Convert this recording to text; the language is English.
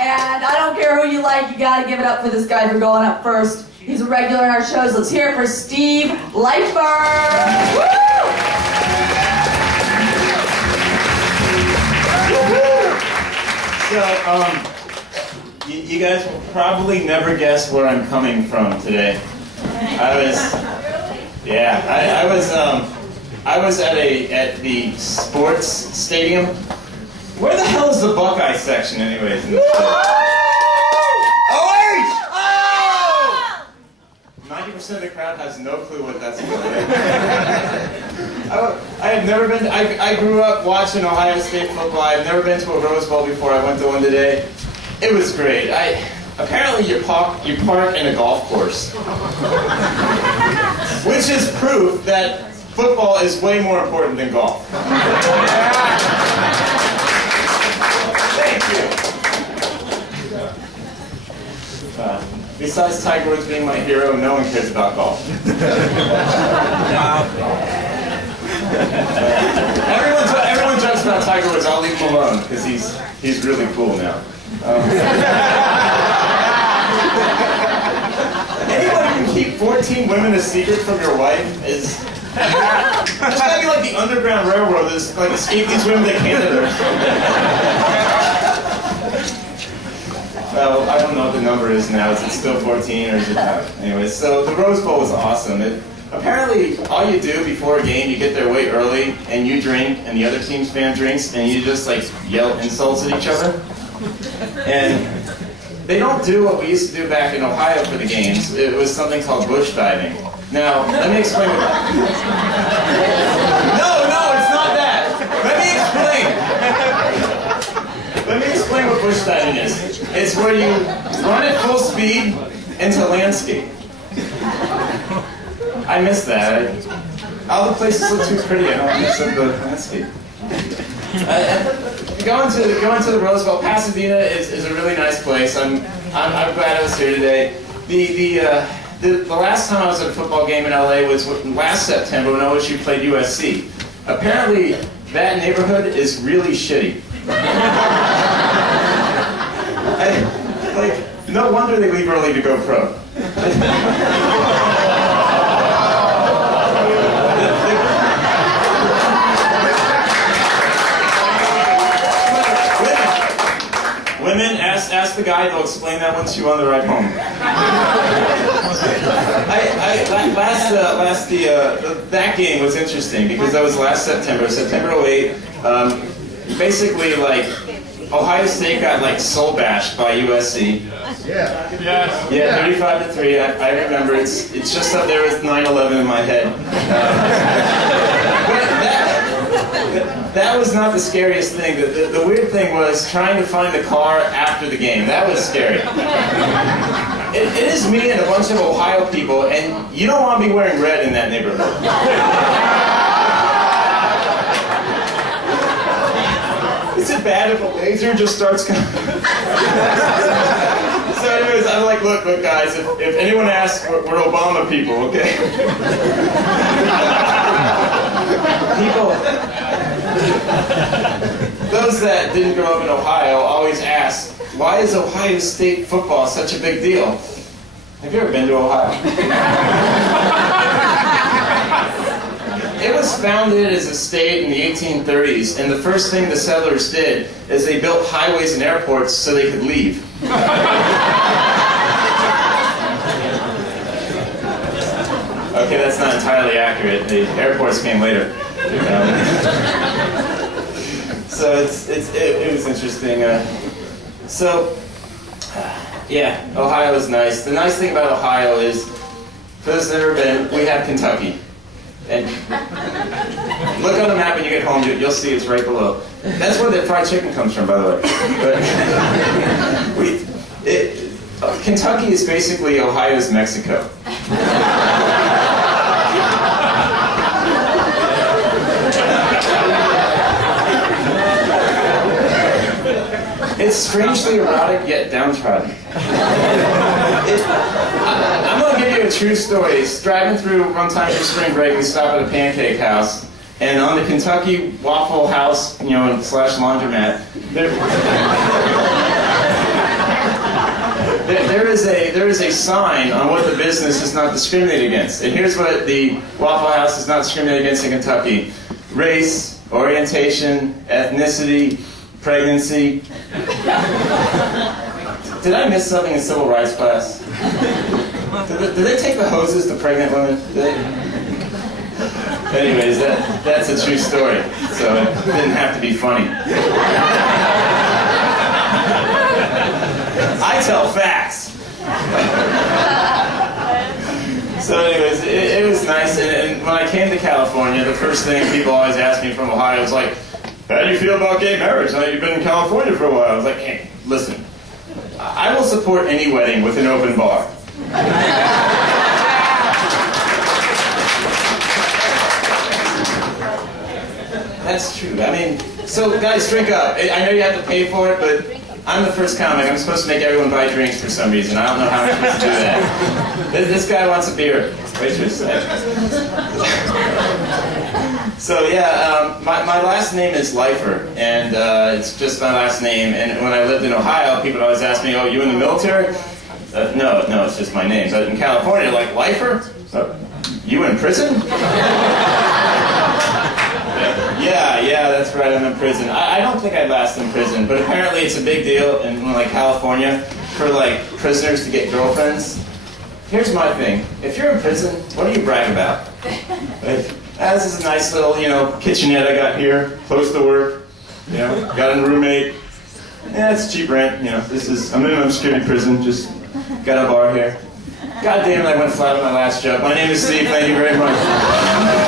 And I don't care who you like, you gotta give it up for this guy for going up first. He's a regular in our shows. Let's hear it for Steve Leifer. So, you guys will probably never guess where I'm coming from today. I was at the sports stadium. Where the hell is the Buckeye section, anyways? In this Oh! 90% of the crowd has no clue what that's about. I have never been. I grew up watching Ohio State football. I've never been to a Rose Bowl before. I went to one today. It was great. Apparently you park in a golf course, which is proof that football is way more important than golf. Thank you. Besides Tiger Woods being my hero, no one cares about golf. Everyone jokes about Tiger Woods. I'll leave him alone because he's really cool now. Anyone who can keep 14 women a secret from your wife is... It's gotta be like the Underground Railroad that's like escape these women to Canada. Well, I don't know what the number is now. Is it still 14 or is it not? Anyway, so the Rose Bowl was awesome. Apparently, all you do before a game, you get there way early and you drink and the other team's fan drinks and you just like yell insults at each other. And they don't do what we used to do back in Ohio for the games. It was something called bush diving. Now, let me explain what... No, it's not that. Let me explain what bush diving is. It's where you run at full speed into landscape. I missed that. All the places look too pretty. I don't miss the landscape. Going to the Rose Bowl. Pasadena is a really nice place. I'm glad I was here today. The last time I was at a football game in LA was last September when OSU played USC. Apparently, that neighborhood is really shitty. No wonder they leave early to go pro. Women, ask the guy, they'll explain that once you're on the ride home. That game was interesting because that was last September 08. Basically, like, Ohio State got like soul bashed by USC. Yeah. Yeah, 35-3. I remember. It's just up there with 9/11 in my head. That was not the scariest thing. The weird thing was trying to find the car after the game. That was scary. It is me and a bunch of Ohio people, and you don't want to be wearing red in that neighborhood. Is it bad if a laser just starts coming? So anyways, I'm like, look guys, if anyone asks, we're Obama people, okay? Those that didn't grow up in Ohio always ask, why is Ohio State football such a big deal? Have you ever been to Ohio? It was founded as a state in the 1830s, and the first thing the settlers did is they built highways and airports so they could leave. Okay, that's not entirely accurate. The airports came later. So it was interesting. Yeah, Ohio is nice. The nice thing about Ohio is, for those that have never been, we have Kentucky. And look on the map when you get home, you'll see it's right below. That's where the fried chicken comes from, by the way. But Kentucky is basically Ohio's Mexico. It's strangely erotic yet downtrodden. I'm going to give you a true story. Driving through one time for spring break, we stopped at a pancake house, and on the Kentucky Waffle House, / laundromat, is a sign on what the business does not discriminate against. And here's what the Waffle House does not discriminate against in Kentucky: race, orientation, ethnicity, pregnancy. Did I miss something in civil rights class? Did they take the hoses to pregnant women? Anyways, that's a true story, so it didn't have to be funny. I tell facts. So anyways, it was nice, and when I came to California, the first thing people always ask me from Ohio was like, how do you feel about gay marriage? Now you've been in California for a while. I was like, hey, listen, I will support any wedding with an open bar. That's true. I mean, so guys, drink up. I know you have to pay for it, but I'm the first comic. I'm supposed to make everyone buy drinks for some reason. I don't know how I'm supposed to do that. This guy wants a beer. Waitress. So yeah, my last name is Leifer, and it's just my last name. And when I lived in Ohio, people would always ask me, "Oh, you in the military?" No, it's just my name. So in California, like, Leifer? You in prison? Yeah, that's right, I'm in prison. I don't think I'd last in prison, but apparently it's a big deal in like California for like prisoners to get girlfriends. Here's my thing: if you're in prison, what do you brag about? Like, this is a nice little, kitchenette I got here, close to work. Got a roommate. Yeah, it's cheap rent. This is a minimum security prison. Just got a bar here. God damn it, I went flat on my last joke. My name is Steve. Thank you very much.